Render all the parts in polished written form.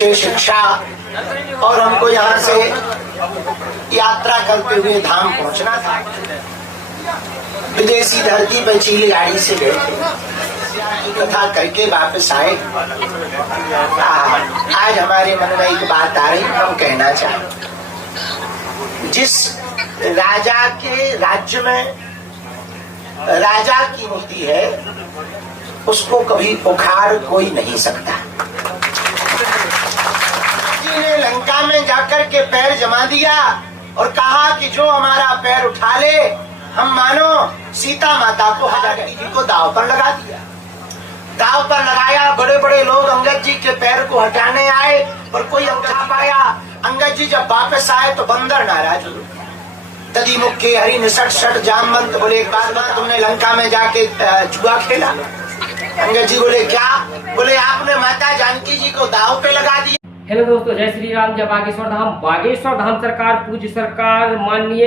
शिक्षा और हमको यहाँ से यात्रा करते हुए धाम पहुँचना था। विदेशी धरती पर चील गाड़ी से गए थे, कथा करके वापस आए। आज हमारे मन में एक बात आ रही, हम कहना चाहें। जिस राजा के राज्य में राजा की नीति है, उसको कभी उखाड़ कोई नहीं सकता। ने लंका में जाकर के पैर जमा दिया और कहा कि जो हमारा पैर उठा ले, हम मानो सीता माता को हजारी जी को दाव पर लगा दिया। दाव पर लगाया, बड़े बड़े लोग अंगद जी के पैर को हटाने आए और कोई उठा पाया। अंगद जी जब वापस आए तो बंदर नाराज हो गए। तदी मुख्य हरि निसट सट जामवंत बोले, एक बात बता, तुमने लंका में जाके जुआ खेला? अंगद जी बोले क्या? बोले आपने माता जानकी जी को दाव पे लगा दिया। हेलो दोस्तों, जय श्री राम, जय बागेश्वर धाम सरकार पूज्य सरकार माननीय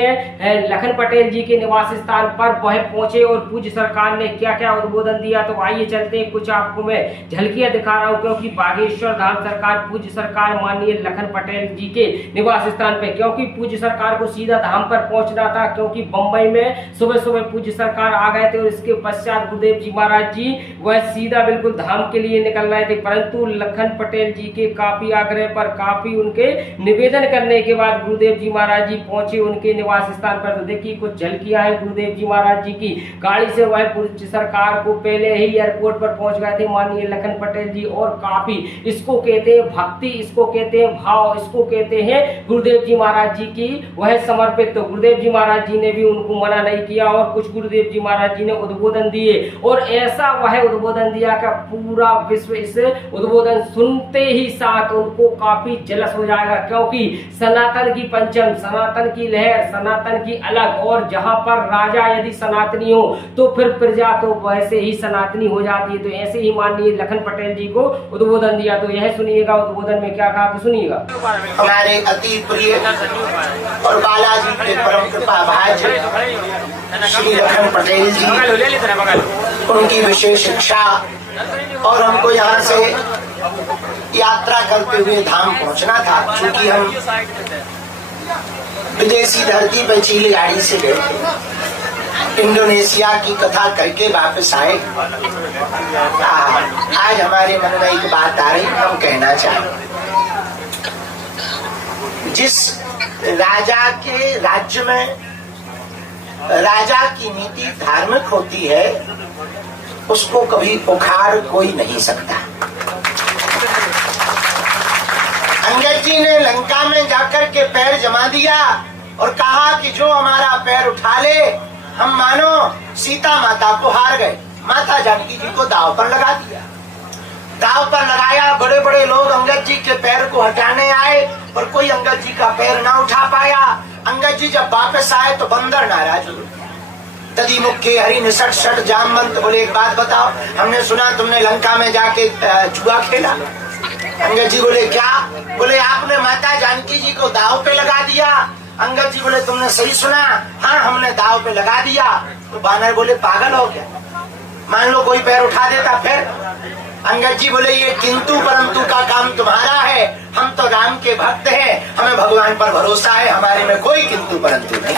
लखन पटेल जी के निवास स्थान पर वह पहुंचे और पूज्य सरकार ने क्या क्या उद्बोधन दिया। तो आइए चलते हैं, कुछ आपको मैं झलकियां दिखा रहा हूं, क्योंकि बागेश्वर धाम सरकार पूज्य सरकार माननीय लखन पटेल जी के निवास स्थान पे, क्योंकि पूज्य सरकार को सीधा धाम पर पहुंचना था, क्योंकि बम्बई में सुबह सुबह पूज्य सरकार आ गए थे और इसके पश्चात गुरुदेव जी महाराज जी वह सीधा बिल्कुल धाम के लिए निकल रहे थे। परंतु लखन पटेल जी के काफी पर काफी उनके निवेदन करने के बाद गुरुदेव जी महाराज जी पहुंचे उनके निवास स्थान पर। तो देखिए कुछ झलकियां है गुरुदेव जी महाराज जी की गाड़ी से। वह पूज्य सरकार को पहले ही एयरपोर्ट पर पहुंच गए थे माननीय लखन पटेल जी, और काफी इसको कहते हैं भक्ति, इसको कहते हैं भाव, इसको कहते हैं गुरुदेव जी महाराज जी की वह समर्पित। तो गुरुदेव जी महाराज जी ने भी उनको मना नहीं किया और कुछ गुरुदेव जी महाराज जी ने उद्बोधन दिए, और ऐसा वह उद्बोधन दिया कि पूरा विश्व इस उद्बोधन सुनते ही साथ उनको काफी जलस हो जाएगा, क्योंकि सनातन की पंचम, सनातन की लहर, सनातन की अलग, और जहां पर राजा यदि सनातनी हो तो फिर प्रजा तो वैसे ही सनातनी हो जाती है। तो ऐसे ही माननीय लखन पटेल जी को उद्बोधन दिया। तो यह सुनिएगा उद्बोधन में क्या कहा, तो सुनिएगा। हमारे अति प्रिय और बालाजी के परम कृपा भाज्य श्री लखन पटेल जी, उनकी विशेष शिक्षा और हमको यहाँ से यात्रा करते हुए धाम पहुँचना था। चूंकि हम विदेशी धरती पर चील गाड़ी से गए थे, इंडोनेशिया की कथा करके वापस आए। आज हमारे मन में एक बात आ रही, हम कहना चाहें। जिस राजा के राज्य में राजा की नीति धार्मिक होती है, उसको कभी उखाड़ कोई नहीं सकता। अंगद जी ने लंका में जाकर के पैर जमा दिया और कहा कि जो हमारा पैर उठा ले, हम मानो सीता माता को हार गए। माता जानकी जी को दाव पर लगा दिया। दाव पर लगाया, बड़े बड़े लोग अंगद जी के पैर को हटाने आए और कोई अंगद जी का पैर ना उठा पाया। अंगद जी जब वापस आए तो बंदर नाराज हो गए। तदी मुख्य हरि निसट सट जामवंत बोले, एक बात बताओ, हमने सुना तुमने लंका में जाके जुआ खेला? अंगद जी बोले क्या? बोले आपने माता जानकी जी को दाव पे लगा दिया। अंगद जी बोले तुमने सही सुना, हाँ हमने दाव पे लगा दिया। तो बानर बोले पागल हो क्या, मान लो कोई पैर उठा देता फिर? अंगद जी बोले ये किंतु परंतु का काम तुम्हारा है, हम तो राम के भक्त हैं, हमें भगवान पर भरोसा है, हमारे में कोई किंतु परंतु नहीं।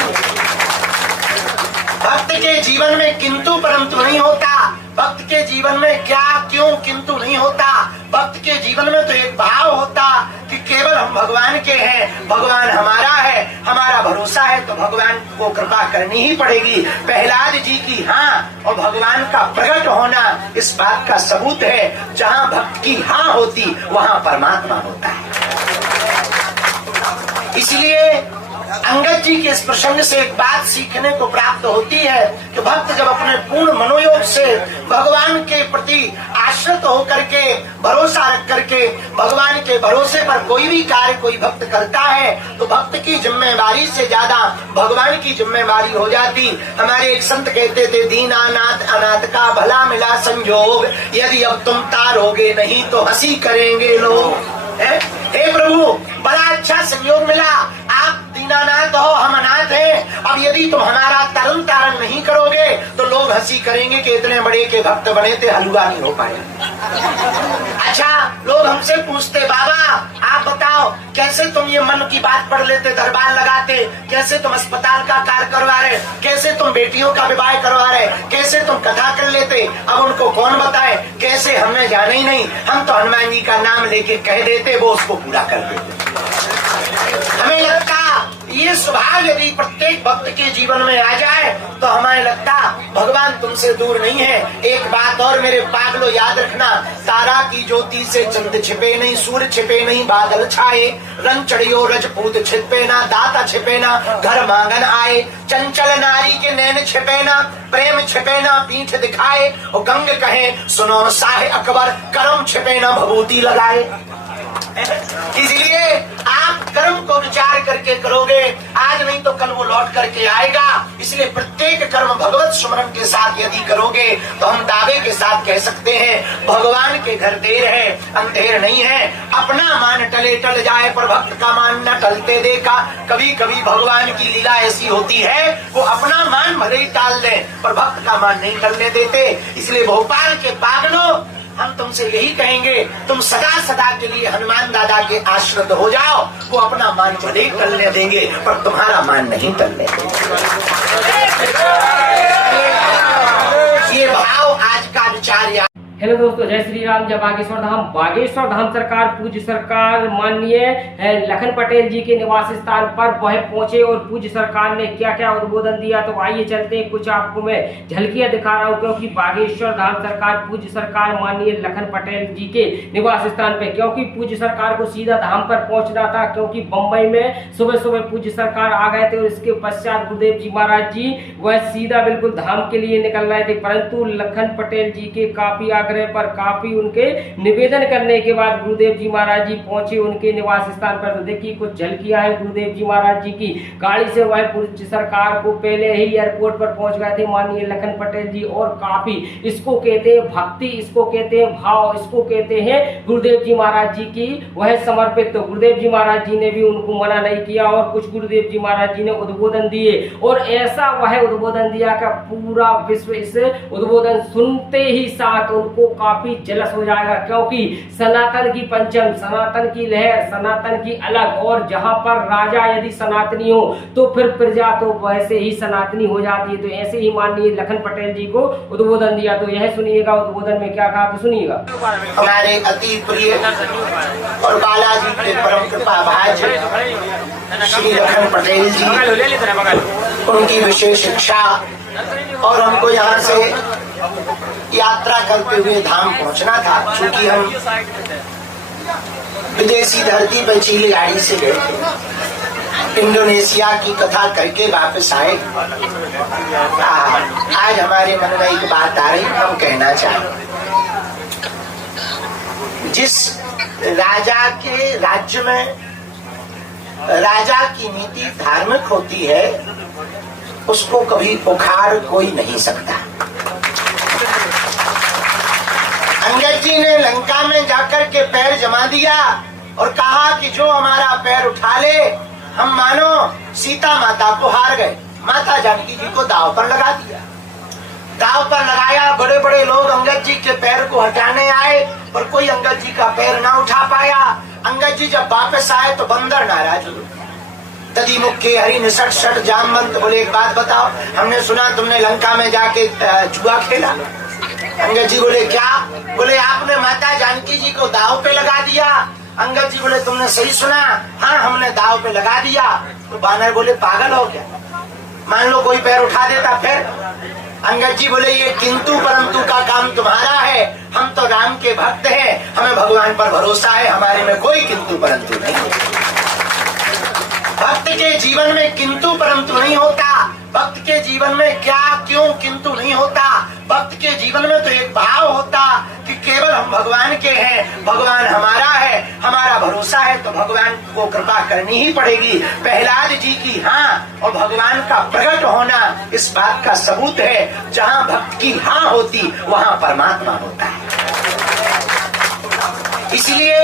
भक्त के जीवन में किंतु परंतु नहीं होता। भक्त के जीवन में क्या क्यों किंतु नहीं होता। भक्त के जीवन में तो एक भाव होता कि केवल हम भगवान के हैं, भगवान हमारा है, हमारा भरोसा है, तो भगवान को कृपा करनी ही पड़ेगी। प्रहलाद जी की हाँ और भगवान का प्रकट होना इस बात का सबूत है। जहाँ भक्त की हाँ होती वहाँ परमात्मा होता है। इसलिए अंगद जी के इस प्रसंग से एक बात सीखने को प्राप्त होती है कि भक्त जब अपने पूर्ण मनोयोग से भगवान के प्रति आश्रित होकर के, भरोसा रख करके भगवान के भरोसे पर कोई भी कार्य कोई भक्त करता है, तो भक्त की जिम्मेवारी से ज्यादा भगवान की जिम्मेवारी हो जाती। हमारे एक संत कहते थे, दीनानाथ अनाथ का भला मिला संयोग, यदि अब तुम तारोगे नहीं तो हंसी करेंगे लोग। हे प्रभु, बड़ा अच्छा संयोग मिला, आप दीनानाथ हो, हम अनाथ हैं, अब यदि तुम हमारा तरन तारण नहीं करोगे तो लोग हंसी करेंगे कि इतने बड़े के भक्त बने थे, हलवा नहीं हो पाया। अच्छा, लोग हमसे पूछते, बाबा आप बताओ कैसे तुम ये मन की बात पढ़ लेते, दरबार लगाते, कैसे तुम अस्पताल का कार्य करवा रहे, कैसे तुम बेटियों का विवाह करवा रहे, कैसे तुम कथा कर लेते। अब उनको कौन बताए कैसे, हमने जाना ही नहीं। हम तो हनुमान जी का नाम लेके कह देते, वो उसको पूरा कर देते। हमें लगता ये स्वभाव यदि प्रत्येक भक्त के जीवन में आ जाए तो हमें लगता भगवान तुमसे दूर नहीं है। एक बात और मेरे पागलों याद रखना, तारा की ज्योति से चंद छिपे नहीं, सूर्य छिपे नहीं, बादल छाए, रंग चढ़ियो रजपूत छिपे ना, दाता छिपे ना, घर मांगन आए, चंचल नारी के नैन छिपे ना, प्रेम छिपे ना, पीठ दिखाए, और गंग कहे सुनो शाह अकबर, करम छिपे ना, भभूति लगाए। इसलिए आप कर्म को विचार करके करोगे, आज नहीं तो कल वो लौट करके आएगा। इसलिए प्रत्येक कर्म भगवत स्मरण के साथ यदि करोगे तो हम दावे के साथ कह सकते हैं भगवान के घर देर है अंधेर नहीं है। अपना मान टले टल जाए पर भक्त का मान न टलते देखा। कभी कभी भगवान की लीला ऐसी होती है, वो अपना मान भले ही टाल दे पर भक्त का मान नहीं टलने देते। इसलिए भोपाल के पागलों, हम तुमसे यही कहेंगे, तुम सदा सदा के लिए हनुमान दादा के आश्रित हो जाओ। वो अपना मान भले ही टलने देंगे पर तुम्हारा मान नहीं टलने देंगे। ये भाव आज का विचार। हेलो दोस्तों, जय श्री राम, जय बागेश्वर धाम। बागेश्वर धाम सरकार, पूज्य सरकार माननीय लखन पटेल जी के निवास स्थान पर वह पहुंचे और पूज्य सरकार ने क्या क्या उद्बोधन दिया, तो आइए चलते हैं। कुछ आपको मैं झलकियां दिखा रहा हूं, क्योंकि बागेश्वर धाम सरकार, पूज्य सरकार माननीय लखन पटेल जी के निवास स्थान पे, क्योंकि पूज्य सरकार को सीधा धाम पर पहुंचना था, क्योंकि बम्बई में सुबह सुबह पूज्य सरकार आ गए थे और इसके पश्चात गुरुदेव जी महाराज जी वह सीधा बिल्कुल धाम के लिए निकल रहे थे। परंतु लखन पटेल जी के काफी आग्रह पर, काफी उनके निवेदन करने के बाद गुरुदेव जी महाराज जी पहुंचे उनके निवास स्थान पर। तो देखिए कुछ झलकियां हैं गुरुदेव जी महाराज जी की। गाड़ी से वह पूज्य सरकार को पहले ही एयरपोर्ट पर पहुंच गए थे माननीय लखन पटेल जी, और काफी इसको कहते हैं भक्ति, इसको कहते हैं भाव, इसको कहते हैं गुरुदेव जी महाराज जी की वह समर्पित। तो गुरुदेव जी महाराज जी ने भी उनको मना नहीं किया और कुछ गुरुदेव जी महाराज जी ने उद्बोधन दिए, और ऐसा वह उद्बोधन दिया कि पूरा विश्व इस उद्बोधन सुनते ही साथ उनको काफी जलस हो जाएगा। क्योंकि सनातन की पंचम, सनातन की लहर, सनातन की अलग, और जहां पर राजा यदि सनातनी हो तो फिर प्रजा तो वैसे ही सनातनी हो जाती है। तो ऐसे ही माननीय लखन पटेल जी को उद्बोधन दिया। तो यह सुनिएगा उद्बोधन में क्या कहा, तो सुनिएगा। हमारे अति प्रिय और बालाजी के परम कृपा भाज श्री लखन पटेल जी, उनकी विशेष इच्छा और हमको यहाँ से यात्रा करते हुए धाम पहुंचना था। चूंकि हम विदेशी धरती पर चीली गाड़ी से गए थे, इंडोनेशिया की कथा करके वापस आए। आज हमारे मन में एक बात आ रही, हम कहना चाहें, जिस राजा के राज्य में राजा की नीति धार्मिक होती है उसको कभी उखाड़ कोई नहीं सकता। अंगद जी ने लंका में जाकर के पैर जमा दिया और कहा कि जो हमारा पैर उठा ले हम मानो सीता माता को हार गए। माता जानकी जी को दाव पर लगा दिया, दाव पर लगाया। बड़े बड़े लोग अंगद जी के पैर को हटाने आए पर कोई अंगद जी का पैर ना उठा पाया। अंगद जी जब वापस आए तो बंदर नाराज हुए। तदी मुख्य हरि निसट सट जामवंत बोले, एक बात बताओ, हमने सुना तुमने लंका में जाके जुआ खेला। अंगद जी बोले क्या? बोले आपने माता जानकी जी को दाव पे लगा दिया। अंगद जी बोले तुमने सही सुना, हाँ हमने दाव पे लगा दिया। तो बानर बोले पागल हो क्या, मान लो कोई पैर उठा देता फिर? अंगद जी बोले ये किंतु परंतु का काम तुम्हारा है, हम तो राम के भक्त हैं, हमें भगवान पर भरोसा है, हमारे में कोई किंतु परंतु नहीं। भक्त के जीवन में किंतु परंतु नहीं होता। भक्त के जीवन में क्या क्यों किंतु नहीं होता। भक्त के जीवन में तो एक भाव होता कि केवल हम भगवान के हैं, भगवान हमारा है, हमारा भरोसा है, तो भगवान को कृपा करनी ही पड़ेगी। प्रहलाद जी की हाँ और भगवान का प्रकट होना इस बात का सबूत है। जहाँ भक्त की हाँ होती वहाँ परमात्मा होता है। इसलिए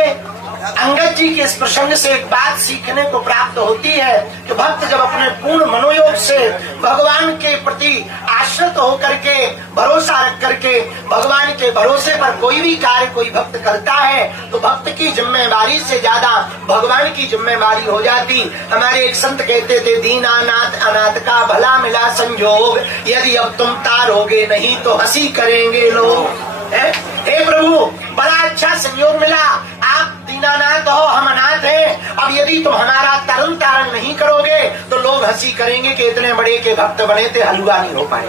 अंगद जी के इस प्रसंग से एक बात सीखने को प्राप्त होती है कि भक्त जब अपने पूर्ण मनोयोग से भगवान के प्रति आश्रित होकर के भरोसा रख करके भगवान के भरोसे पर कोई भी कार्य कोई भक्त करता है तो भक्त की जिम्मेवारी से ज्यादा भगवान की जिम्मेवारी हो जाती। हमारे एक संत कहते थे, दीनानाथ अनाथ का भला मिला संयोग, यदि अब तुम तारोगे नहीं तो हंसी करेंगे लोग। हे प्रभु, बड़ा अच्छा संयोग मिला, आप दीनानाथ हो, हम अनाथ हैं। अब यदि तुम हमारा तरन तारण नहीं करोगे तो लोग हंसी करेंगे कि इतने बड़े के भक्त बने थे, हलवा नहीं हो पाए।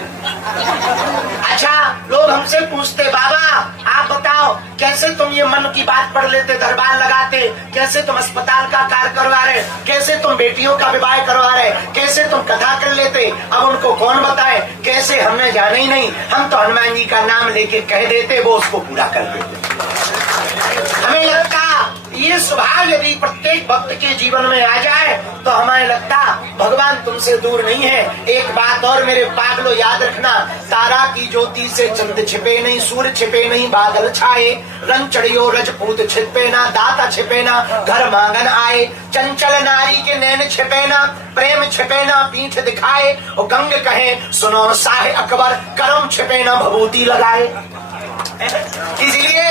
अच्छा, लोग हमसे पूछते, बाबा आप बताओ कैसे तुम ये मन की बात पढ़ लेते, दरबार लगाते, कैसे तुम अस्पताल का कार्य करवा रहे, कैसे तुम बेटियों का विवाह करवा रहे, कैसे तुम कथा कर लेते। अब उनको कौन बताए कैसे, हमने जाना ही नहीं, हम तो हनुमान जी का नाम लेके कह देते, वो उसको पूरा कर देते। हमें लगता ये स्वभाव यदि प्रत्येक भक्त के जीवन में आ जाए तो हमें लगता भगवान तुमसे दूर नहीं है। एक बात और मेरे पागलो याद रखना, तारा की ज्योति से चंद छिपे नहीं, सूर्य छिपे नहीं, बादल छाए, रंग चढ़ियो रजपूत छिपे ना, दाता छिपे ना, घर मांगन आए, चंचल नारी के नैन छिपे ना, प्रेम छिपे ना, पीठ दिखाए, और गंग कहे सुनो शाह अकबर, करम छिपे ना, भभूति लगाए। इसलिए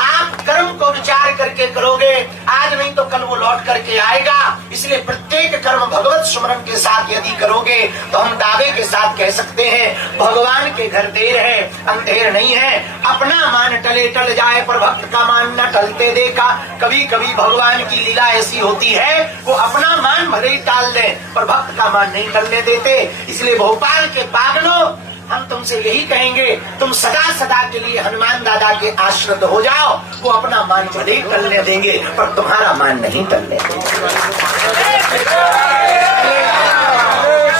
आप कर्म को विचार करके करोगे, आज नहीं तो कल वो लौट करके आएगा। इसलिए प्रत्येक कर्म भगवत स्मरण के साथ यदि करोगे तो हम दावे के साथ कह सकते हैं भगवान के घर देर है अंधेर नहीं है। अपना मान टले टल जाए पर भक्त का मान न टलते देखा। कभी कभी भगवान की लीला ऐसी होती है वो अपना मान भले ही टाल दे पर भक्त का मान नहीं टलने देते। इसलिए भोपाल के पागलों, हम तुमसे यही कहेंगे, तुम सदा सदा के लिए हनुमान दादा के आश्रित हो जाओ। वो अपना मान भले ही टलने देंगे पर तुम्हारा मान नहीं टलने देंगे।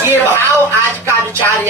ये भाव आज का विचार